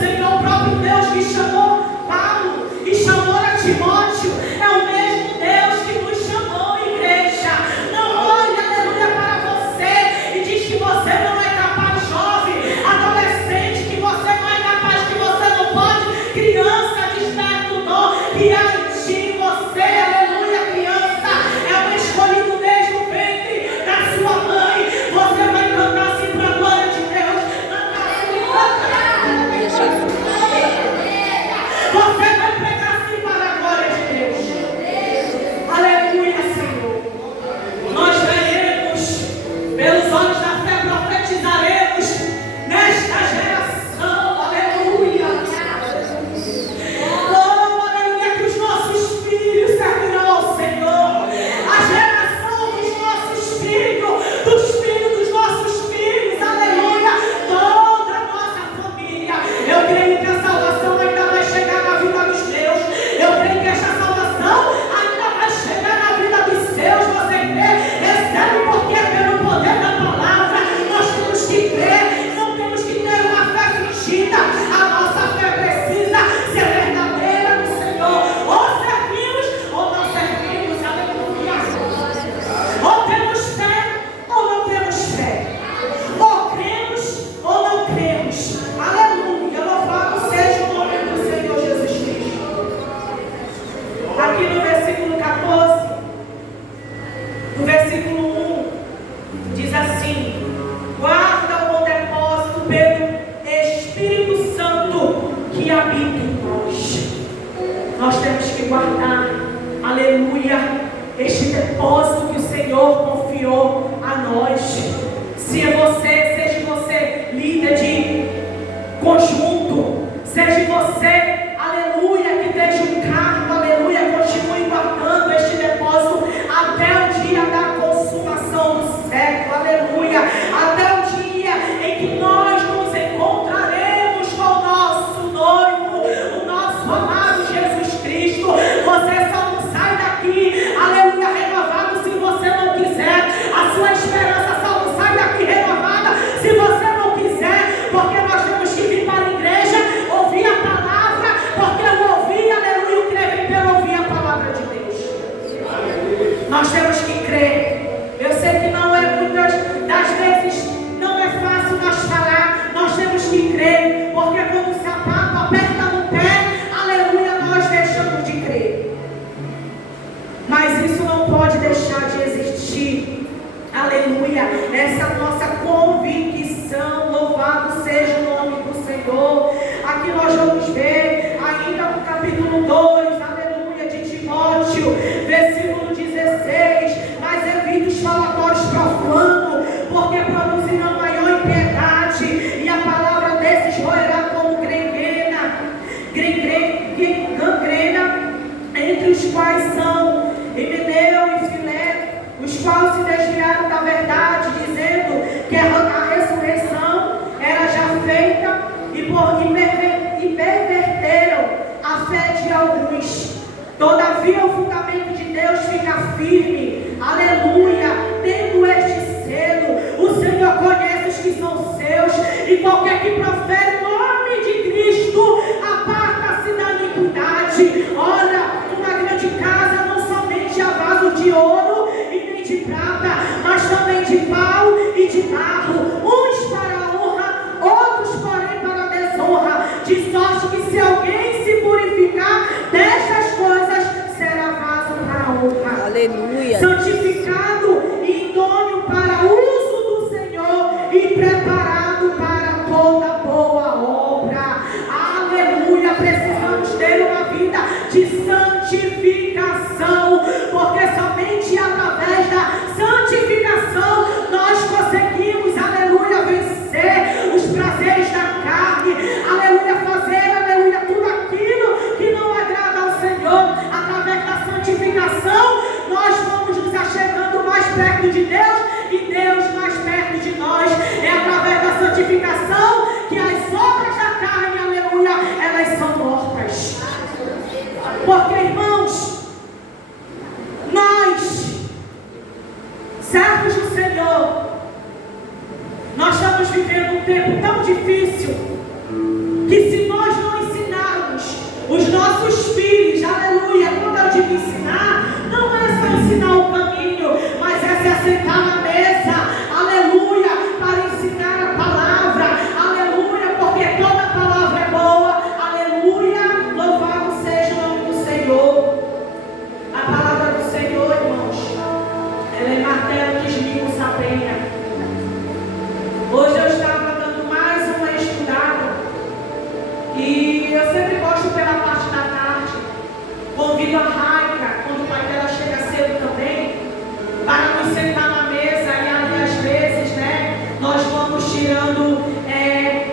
Senhor, o próprio Deus que chamou Paulo e chamou a Timóteo, é o mesmo Deus que nos chamou, igreja. Não olhe, aleluia, para você e diz que você não é capaz, jovem, adolescente, que você não é capaz, que você não pode, criança, desperta o dom que há em ti, você, aleluia, criança, é o escolhido desde o ventre da sua mãe. Você vai cantar assim para a glória de Deus. Você vai pregar assim para a glória de Deus. Aleluia, Senhor. Nós veremos, pelos olhos da fé profetizaremos nesta geração. Aleluia. Oh, aleluia, que os nossos filhos servirão ao Senhor. A geração dos nossos filhos, dos filhos dos nossos filhos. Aleluia. Toda a nossa família. Eu creio que a salvação ainda vai chegar na vida dos meus. Eu creio que esta salvação ainda vai chegar na vida dos seus. Você crê? Recebe, porque é pelo poder da palavra. Nós temos que crer. Não temos que ter uma fé fingida. A nossa fé precisa ser verdadeira no Senhor. Ou servimos ou não servimos. Aleluia. Ou temos fé ou não temos fé. Ou cremos ou não cremos. Aleluia. Louvado seja o nome do Senhor Jesus Cristo. Aqui no versículo 14, no versículo 1, diz assim: guarda o bom depósito pelo Espírito Santo que habita em nós. Nós temos que guardar, aleluia, este depósito que o Senhor confiou a nós. Se é você, seja você líder de conjunto, seja você, aleluia, que deixa um cargo, aleluia, continue guardando este depósito até o dia da consumação do século, aleluia, até o dia em que nós nos encontraremos com o nosso noivo, o nosso amado Jesus Cristo. Você só não sai daqui, aleluia, renovado se você não quiser. A sua esperança só não sai daqui renovada se você não quiser, porque nós temos que vir para a igreja, ouvir a palavra, porque o ouvir, aleluia, o crer vem pelo ouvir a palavra de Deus. Nós temos que crer. Eu sei que não é muitas das vezes, não é fácil nós falar. Nós temos que crer, porque quando o sapato aperta no pé, aleluia, nós deixamos de crer. Mas isso não pode deixar de existir, aleluia, essa nossa convicção. Louvado seja o nome do Senhor. Aqui nós vamos ver ainda no capítulo 2, aleluia, de Timóteo, versículo 16: mas evite os falatórios profanos, porque produzirão maior impiedade, e a palavra desses roerá como gangrena, entre os quais são Himeneu e Filé, os quais se desviaram da verdade, dizendo que a ressurreição era já feita, e perverteram a fé de alguns. Todavia o fundamento de Deus fica firme, aleluia, tendo este selo: o Senhor conhece os que são seus, e qualquer que profere o nome de Cristo aparta-se da iniquidade. Olha, uma grande casa não somente há vaso de ouro e nem de prata, mas também de pau e de barro, uns para a honra, outros porém para a desonra, de sorte que se alguém se purificar destas coisas, será vaso para a honra, Aleluia. santificado e idôneo para uso do Senhor, e preparado para toda boa Os nossos filhos, aleluia, quando eu digo ensinar, não é só ensinar o caminho, mas é se assentar na mesa, aleluia, para ensinar a palavra, aleluia, porque toda palavra é boa, aleluia, louvado seja o nome do Senhor. A palavra do Senhor, irmãos, ela é martelo que esmiuça a penha. Hoje eu estava dando mais uma estudada e eu sempre gosto pela parte da tarde. Convido a Raica, quando o pai dela chega cedo também, para nos sentar na mesa e ali às vezes, né, nós vamos tirando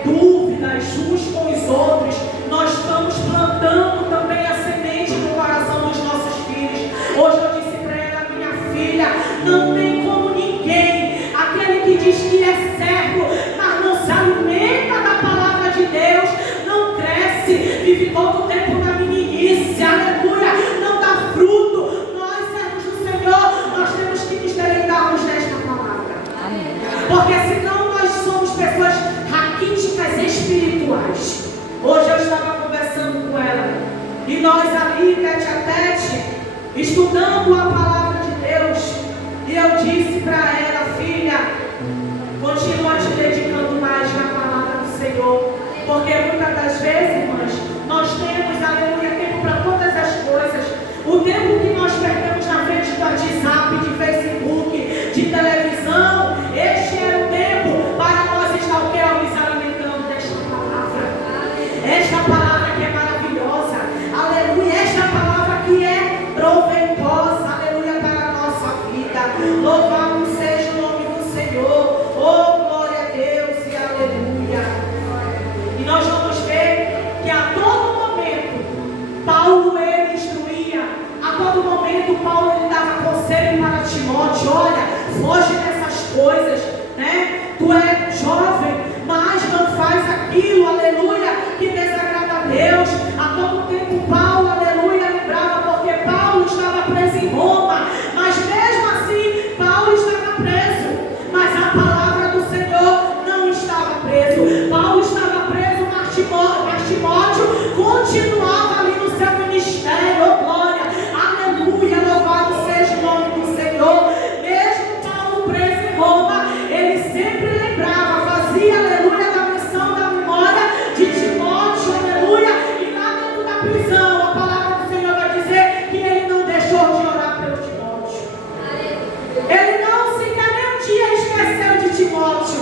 dúvidas uns com os outros. Nós estamos plantando também a semente no coração dos nossos filhos. Hoje eu disse para ela, minha filha, não tem como ninguém, aquele que diz que é servo, mas não se alimenta da palavra de Deus, não cresce, vive todo o tempo na meninice, aleluia, não dá fruto. Nós, servos do Senhor, nós temos que nos deleitarmos nesta palavra. Amém. Porque senão nós somos pessoas raquíticas espirituais. Hoje eu estava conversando com ela e nós ali, tete a tete, estudando a palavra de Deus, e eu disse para ela, filha, continua te dedicando mais na palavra do Senhor, porque muitas das vezes, irmãs, nós temos, aleluia, tempo para todas as coisas. O tempo que nós perdemos na frente do WhatsApp, de Facebook, de televisão, este era o tempo para nós estar o que? Nos alimentando desta palavra. Esta palavra que é maravilhosa, aleluia, esta palavra que é proveitosa, aleluia, para a nossa vida. Louvado seja o nome do Senhor. Oh, glória a Deus e aleluia. E nós vamos ver que a todo momento Paulo ele instruía, a todo momento Paulo ele dava conselho para Timóteo: olha, foge dessas coisas, né? Tu é jovem, mas não faz aquilo, aleluia, que desagrada a Deus. A todo tempo Paulo, aleluia, lembrava, porque Paulo estava preso em Roma, mas mesmo assim Paulo estava preso, mas a palavra do Senhor não estava preso. Paulo estava preso, mas Timóteo continuava ali no seu ministério. Oh, glória, aleluia, louvado seja o nome do Senhor. Mesmo Paulo preso em Roma, ele sempre lembrava, fazia, aleluia, da missão da memória de Timóteo, aleluia. E lá dentro da prisão, a palavra do Senhor vai dizer que ele não deixou de orar pelo Timóteo. Ele não sequer nem um dia esqueceu de Timóteo.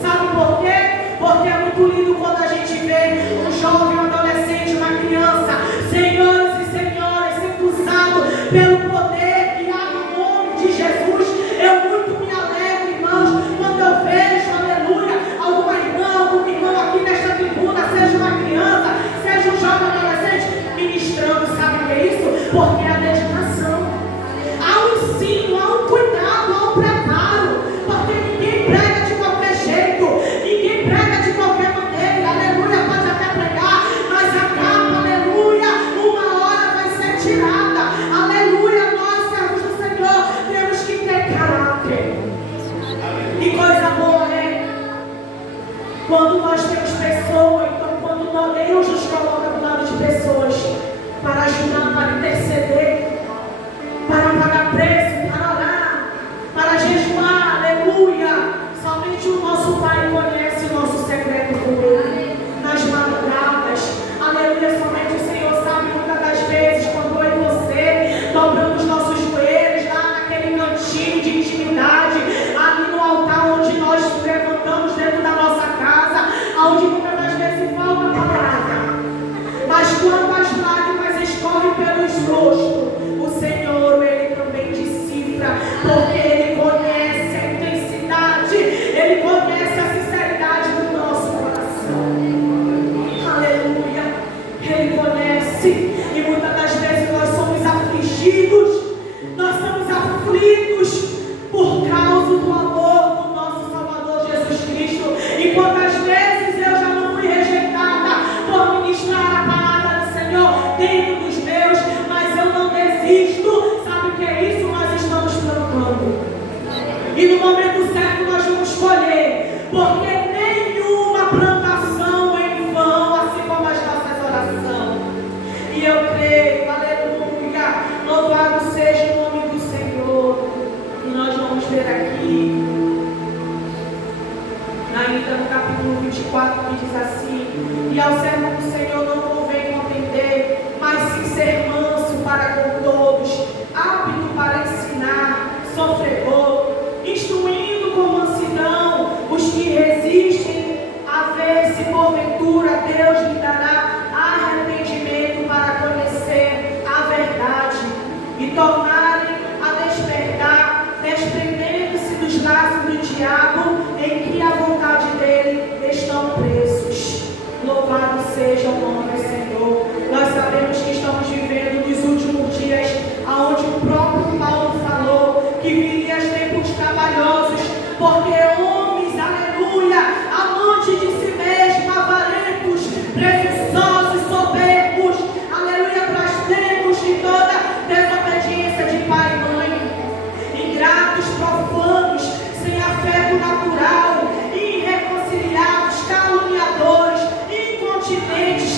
Sabe por quê? Porque é muito lindo quando a gente vê um jovem, um adolescente, uma criança, senhores e senhoras, sendo usado pelo poder que há no nome de Jesus. Eu muito me alegro, irmãos, quando eu vejo, aleluia, alguma irmã, algum irmão aqui nesta tribuna, seja uma criança, seja um jovem adolescente, ministrando. Sabe o que é isso? Porque é a dedicação. Há um ensino, há um cuidado, há um preparo, porque ninguém prega de qualquer jeito, ninguém prega de qualquer maneira, aleluia, pode até pregar, mas a capa, aleluia, uma hora vai ser tirada, aleluia. Nós, servos do Senhor, temos que ter caráter. E coisa boa é quando nós temos pessoas, então quando Deus nos coloca do lado de pessoas para ajudar, para interceder, para pagar preço, para orar, para jejuar, aleluia. Somente o nosso Pai conhece o nosso secreto com Ele. Nas madrugadas, aleluia, somente o Senhor sabe. Muitas das vezes, quando eu e você dobramos nossos joelhos lá naquele cantinho de intimidade, ali no altar onde nós levantamos dentro da nossa casa, onde muitas das vezes falta a palavra, mas quando as lágrimas escorrem pelos rostos, o Senhor, Ele também decifra, porque Ele conhece a intensidade, Ele conhece a sinceridade do nosso coração. Aleluia, Ele conhece. E muitas das vezes nós somos afligidos, nós somos aflitos por causa do amor do nosso Salvador Jesus Cristo. E quantas vezes eu já não fui rejeitada por ministrar a palavra do Senhor dentro dos meus, mas eu não desisto. Sabe o que é isso? Nós estamos plantando, e no momento certo nós vamos colher, porque nenhuma plantação é em vão, assim como as nossas orações.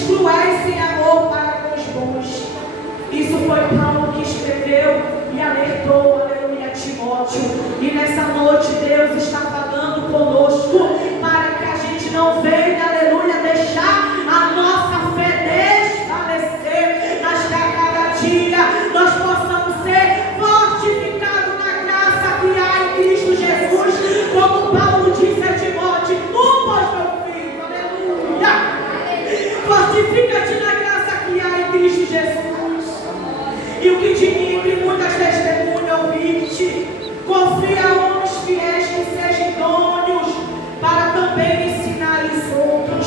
cruéis sem amor para com os bons. Isso foi Paulo que escreveu e alertou, aleluia, Timóteo. E nessa noite Deus está falando conosco para que a gente não venha, aleluia, deixar a nossa fé desfalecer, mas que a cada dia nós possamos ser fortificados na graça que há em Cristo Jesus, como Paulo disse a Timóteo: tu, pois, meu filho, aleluia, fortifica-te na graça que há em Cristo Jesus. E o que de mim, entre muitas testemunhas, ouviste, confia a homens fiéis que sejam idôneos para também ensinar os outros.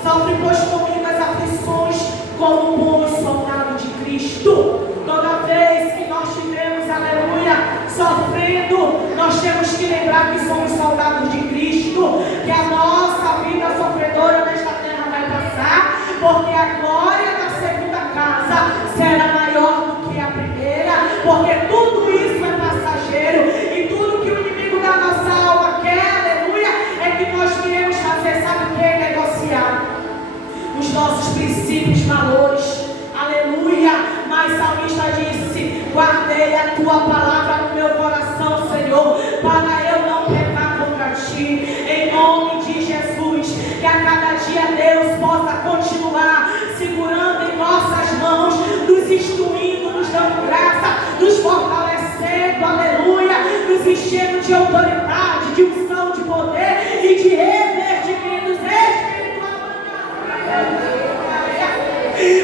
Sofre, pois, comigo as aflições como um bom soldado de Cristo. Toda vez que nós estivermos, aleluia, sofrendo, nós temos que lembrar que somos soldados de Cristo, que a nossa vida sofredora nesta terra vai passar, porque a glória da segunda casa será maior do que a primeira, porque tudo isso é passageiro, e tudo que o inimigo da nossa alma quer, aleluia, é que nós queremos fazer, sabe o que? Negociar os nossos princípios, valores, aleluia. Mas o salmista disse: guardei a tua palavra no meu coração, Senhor, para eu não pecar contra ti. Em nome de Jesus, que a cada dia Deus possa continuar segurando em nossas mãos, nos instruindo, nos dando graça, nos fortalecendo, aleluia, nos enchendo de autoridade, de unção, de poder e de revestimentos espirituais,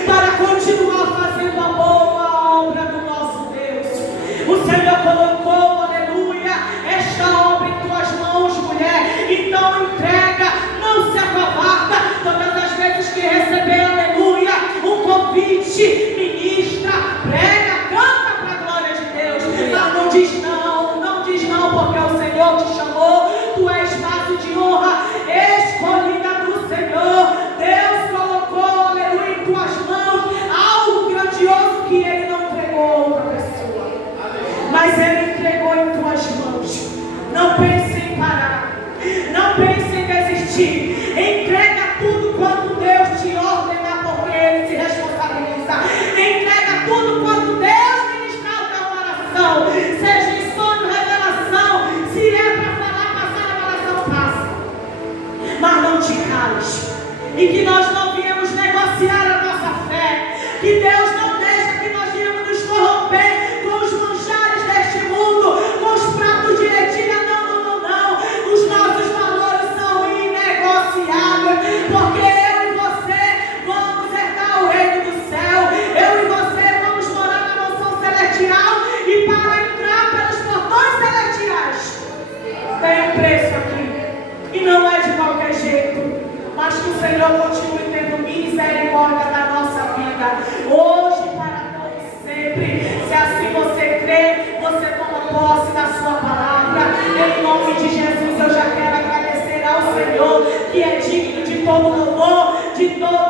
para continuar fazendo a boa obra do nosso Deus. O Senhor colocou, aleluia, esta obra em tuas mãos, mulher. Então entrega, não se acovarda. Todas as vezes que receber, aleluia, um convite, ministra, prega, canta para a glória de Deus. Mas não diz não, não diz não, porque o Senhor te chamou. Tu és vaso de honra, escolhida do Senhor. Deus colocou, aleluia, em tuas mãos algo grandioso que Ele não entregou a outra pessoa, mas Ele entregou em tuas mãos. Não pense em parar, não pense em desistir. Entrega tudo quanto Deus te ordenar, porque Ele se responsabiliza. Entrega tudo quanto Deus ministrar o teu coração, seja em sonho, revelação. Se é para falar, passar a revelação, passa. Mas não te cales. E que nós não viemos negociar a nossa fé. Que Deus não deixa que nós viemos nos corromper com os manjares deste mundo, com os pratos de lentilha. Não, não, não, não. Os nossos valores são inegociáveis, porque eu e você vamos herdar o reino do céu. Eu e você vamos morar na mansão celestial, e para entrar pelos portões celestiais tem um preço aqui, e não é de qualquer jeito. Mas que o Senhor continue tendo misericórdia da nossa vida, hoje, para todo e sempre. Se assim você crê, você toma posse da sua palavra. Em nome de Jesus, eu já quero agradecer ao Senhor, que é digno de todo louvor, de todo